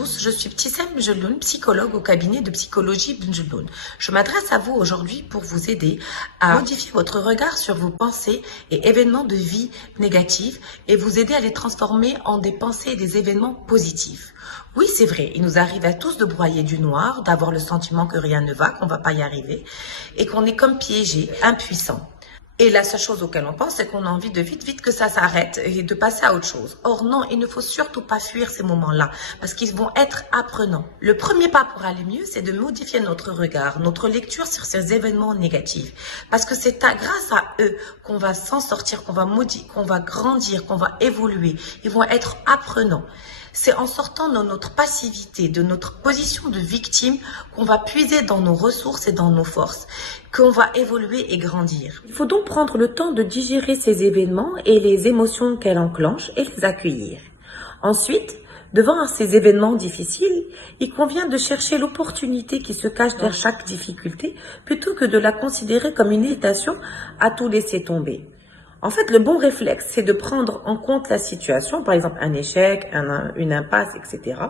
tous, je suis Ibtissam Benjelloun, psychologue au cabinet de psychologie Benjelloun. Je m'adresse à vous aujourd'hui pour vous aider à modifier votre regard sur vos pensées et événements de vie négatifs et vous aider à les transformer en des pensées et des événements positifs. Oui, c'est vrai, il nous arrive à tous de broyer du noir, d'avoir le sentiment que rien ne va, qu'on ne va pas y arriver et qu'on est comme piégé, impuissant. Et la seule chose auquel on pense, c'est qu'on a envie de vite que ça s'arrête et de passer à autre chose. Or non, il ne faut surtout pas fuir ces moments-là parce qu'ils vont être apprenants. Le premier pas pour aller mieux, c'est de modifier notre regard, notre lecture sur ces événements négatifs. Parce que c'est grâce à eux qu'on va s'en sortir, qu'on va grandir, qu'on va évoluer. Ils vont être apprenants. C'est en sortant de notre passivité, de notre position de victime, qu'on va puiser dans nos ressources et dans nos forces, qu'on va évoluer et grandir. Il faut donc prendre le temps de digérer ces événements et les émotions qu'elles enclenchent et les accueillir. Ensuite, devant ces événements difficiles, il convient de chercher l'opportunité qui se cache derrière chaque difficulté plutôt que de la considérer comme une invitation à tout laisser tomber. En fait, le bon réflexe, c'est de prendre en compte la situation, par exemple un échec, une impasse, etc.,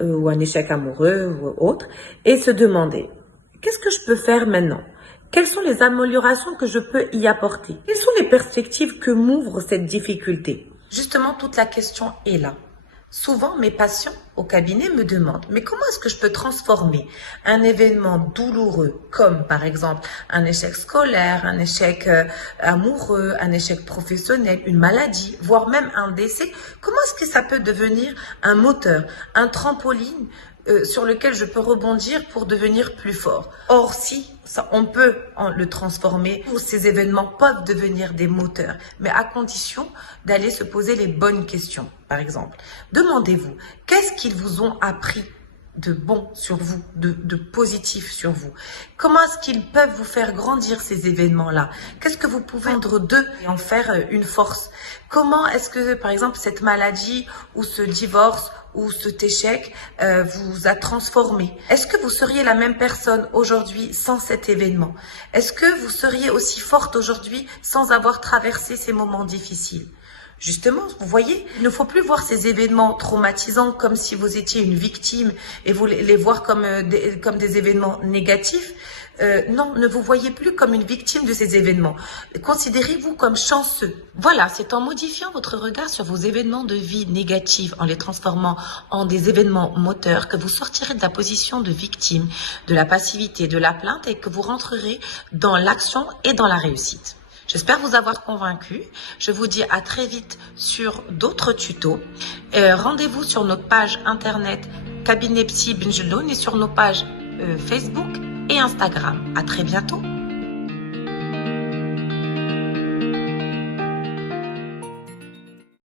ou un échec amoureux ou autre, et se demander, qu'est-ce que je peux faire maintenant? Quelles sont les améliorations que je peux y apporter? Quelles sont les perspectives que m'ouvre cette difficulté? Justement, toute la question est là. Souvent, mes patients au cabinet me demandent, mais comment est-ce que je peux transformer un événement douloureux, comme par exemple un échec scolaire, un échec amoureux, un échec professionnel, une maladie, voire même un décès, comment est-ce que ça peut devenir un moteur, un trampoline sur lequel je peux rebondir pour devenir plus fort. Or, si on peut le transformer, ces événements peuvent devenir des moteurs, mais à condition d'aller se poser les bonnes questions. Par exemple, demandez-vous, qu'est-ce qu'ils vous ont appris de bon sur vous, de positif sur vous? Comment est-ce qu'ils peuvent vous faire grandir ces événements-là? Qu'est-ce que vous pouvez rendre d'eux et en faire une force? Comment est-ce que, par exemple, cette maladie ou ce divorce ou cet échec vous a transformé? Est-ce que vous seriez la même personne aujourd'hui sans cet événement? Est-ce que vous seriez aussi forte aujourd'hui sans avoir traversé ces moments difficiles? Justement, vous voyez, il ne faut plus voir ces événements traumatisants comme si vous étiez une victime et vous les voir comme des événements négatifs. Non, ne vous voyez plus comme une victime de ces événements. Considérez-vous comme chanceux. Voilà, c'est en modifiant votre regard sur vos événements de vie négatifs, en les transformant en des événements moteurs, que vous sortirez de la position de victime, de la passivité, de la plainte et que vous rentrerez dans l'action et dans la réussite. J'espère vous avoir convaincu. Je vous dis à très vite sur d'autres tutos. Rendez-vous sur notre page internet Cabinet Psy Benjelloun et sur nos pages Facebook et Instagram. À très bientôt.